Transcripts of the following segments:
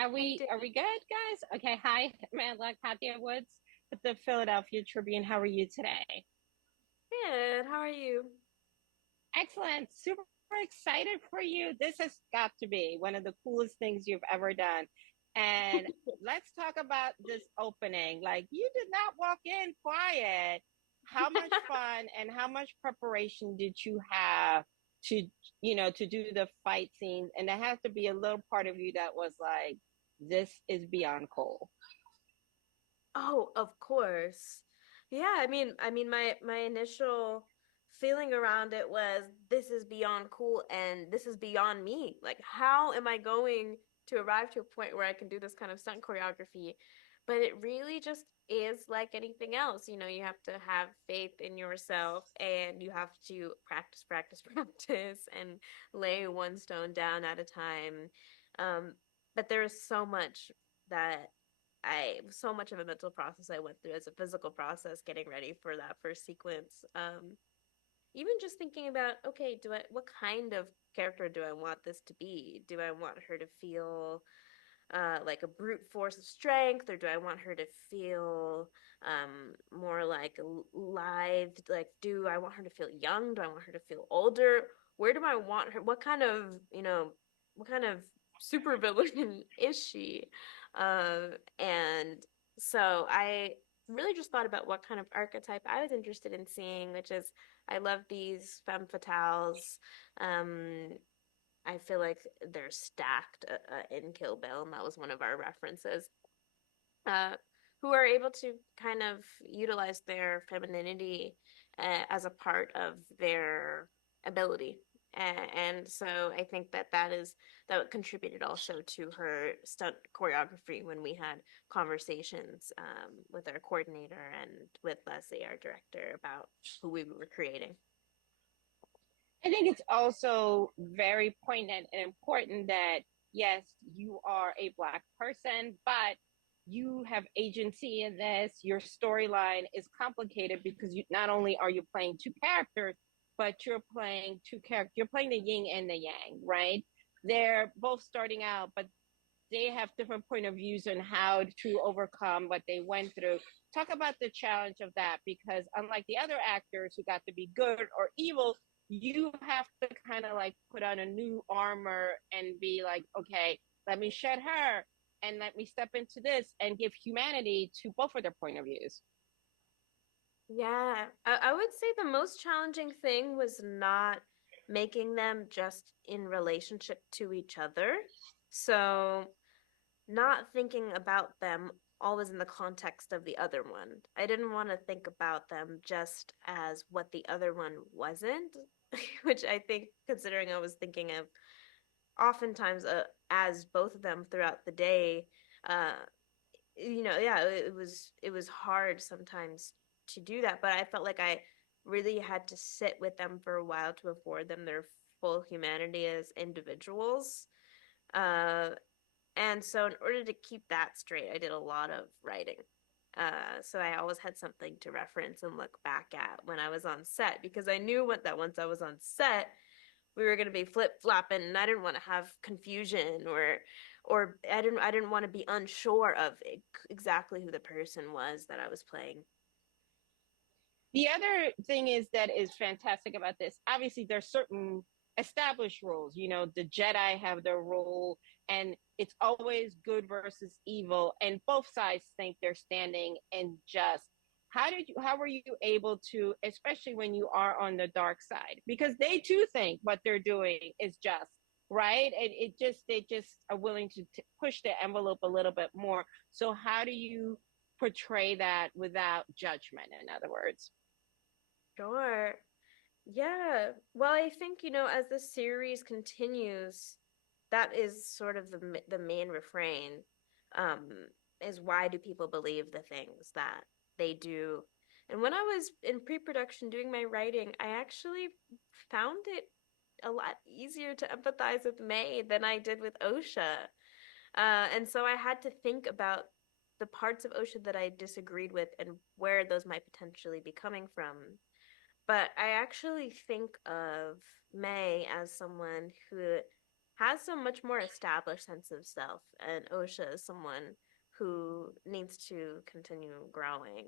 Are Hey, we Dave. are we good, guys? Okay, hi, Amandla Woods with the Philadelphia Tribune. How are you today? Good. How are you? Excellent. Super excited for you. This has got to be one of the coolest things you've ever done. And let's talk about this opening. Like you did not walk in quiet. How much fun and how much preparation did you have to, to do the fight scenes? And there has to be a little part of you that was like, this is beyond cool. Oh, of course. Yeah, I mean my initial feeling around it was this is beyond cool and this is beyond me. Like how am I going to arrive to a point where I can do this kind of stunt choreography? But it really just is like anything else. You have to have faith in yourself and you have to practice, practice, practice and lay one stone down at a time. Um, but there is so much that so much of a mental process I went through as a physical process getting ready for that first sequence. Even just thinking about, okay, what kind of character do I want this to be? Do I want her to feel like a brute force of strength, or do I want her to feel more like lithe? Like, do I want her to feel young? Do I want her to feel older? Where do I want her? What kind of supervillain is she? And so I really just thought about what kind of archetype I was interested in seeing, which is I love these femme fatales. Um, I feel like they're stacked in Kill Bill, and that was one of our references. Uh, who are able to kind of utilize their femininity as a part of their ability. And so I think that contributed also to her stunt choreography when we had conversations with our coordinator and with Leslye, our director, about who we were creating. I think it's also very poignant and important that yes, you are a Black person, but you have agency in this. Your storyline is complicated because you not only are you playing two characters, but you're playing two characters. You're playing the yin and the yang, right? They're both starting out, but they have different point of views on how to overcome what they went through. Talk about the challenge of that because unlike the other actors who got to be good or evil, you have to kind of like put on a new armor and be like, okay, let me shed her and let me step into this and give humanity to both of their point of views. Yeah, I would say the most challenging thing was not making them just in relationship to each other. So, not thinking about them always in the context of the other one. I didn't want to think about them just as what the other one wasn't, which I think, considering I was thinking of oftentimes as both of them throughout the day, uh, yeah, it was hard sometimes to do that, but I felt like I really had to sit with them for a while to afford them their full humanity as individuals. Uh, and so in order to keep that straight, I did a lot of writing. So I always had something to reference and look back at when I was on set because I knew that once I was on set, we were going to be flip-flopping and I didn't want to have confusion or I didn't want to be unsure of exactly who the person was that I was playing. The other thing is fantastic about this. Obviously, there's certain established rules. You know, the Jedi have their rule, and it's always good versus evil, and both sides think they're standing in just. How were you able to, especially when you are on the dark side, because they too think what they're doing is just, right? And they just are willing to push the envelope a little bit more. So how do you portray that without judgment? In other words. Sure. Yeah. Well, I think, as the series continues, that is sort of the main refrain, um, is why do people believe the things that they do? And when I was in pre-production doing my writing, I actually found it a lot easier to empathize with May than I did with Osha. And so I had to think about the parts of Osha that I disagreed with and where those might potentially be coming from. But I actually think of May as someone who has a much more established sense of self, and Osha is someone who needs to continue growing.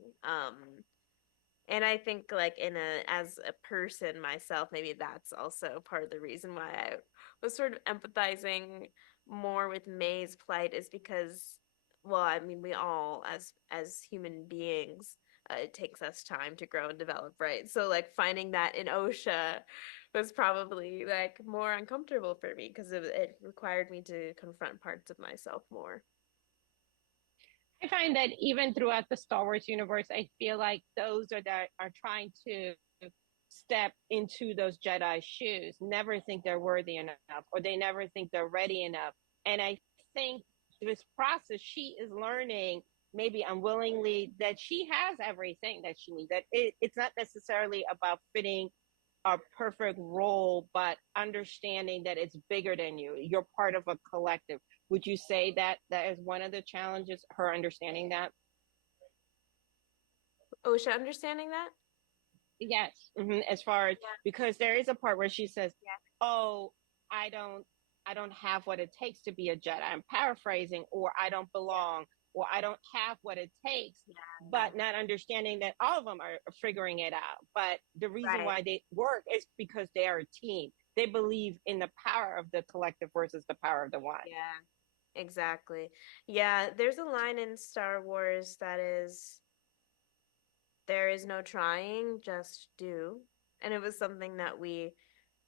And I think like in a as a person myself, maybe that's also part of the reason why I was sort of empathizing more with May's plight is because, well, I mean, we all as human beings, it takes us time to grow and develop, right? So like finding that in Osha was probably like more uncomfortable for me because it required me to confront parts of myself more. I find that even throughout the Star Wars universe, I feel like those are that are trying to step into those Jedi shoes never think they're worthy enough, or they never think they're ready enough. And I think this process, she is learning, maybe unwillingly, that she has everything that she needs. That it's not necessarily about fitting a perfect role, but understanding that it's bigger than you. You're part of a collective. Would you say that that is one of the challenges, her understanding that? Osha understanding that? Yes. As far as, Yeah. because there is a part where she says, Yeah. "Oh, I don't, I don't have what it takes to be a Jedi." I'm paraphrasing, or "I don't belong," or "I don't have what it takes," Yeah. but not understanding that all of them are figuring it out. But the reason Right. why they work is because they are a team. They believe in the power of the collective versus the power of the one. Yeah. Exactly. Yeah, there's a line in Star Wars that is, there is no trying, just do. And it was something that we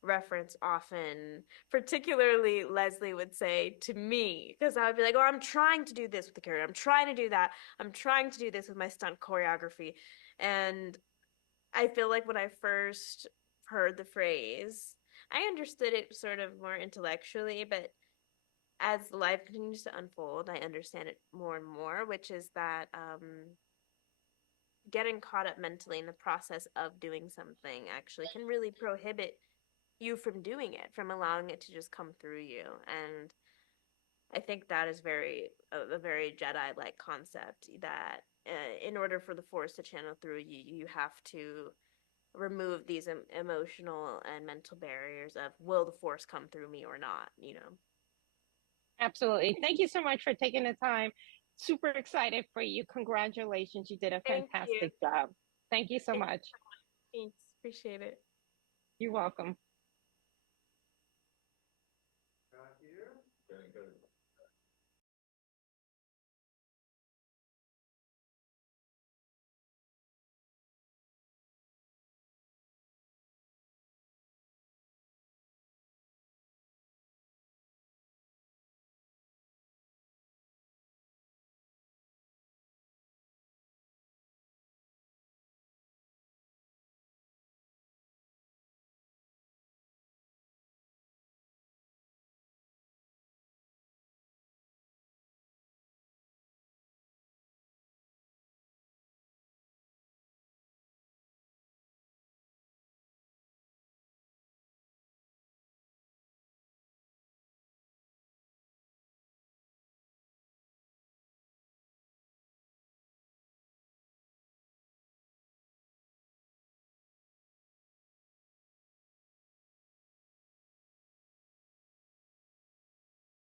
reference often, particularly Leslye would say to me, because I would be like, oh, I'm trying to do this with the character. I'm trying to do that. I'm trying to do this with my stunt choreography. And I feel like when I first heard the phrase, I understood it sort of more intellectually, but as life continues to unfold, I understand it more and more, which is that getting caught up mentally in the process of doing something actually can really prohibit you from doing it, from allowing it to just come through you. And I think that is a very Jedi like concept that in order for the Force to channel through you, you have to remove these emotional and mental barriers of will the Force come through me or not, you know? Absolutely. Thank you so much for taking the time. Super excited for you. Congratulations. You did a Thank you. fantastic job. Thank you so much. Thanks. Appreciate it. You're welcome.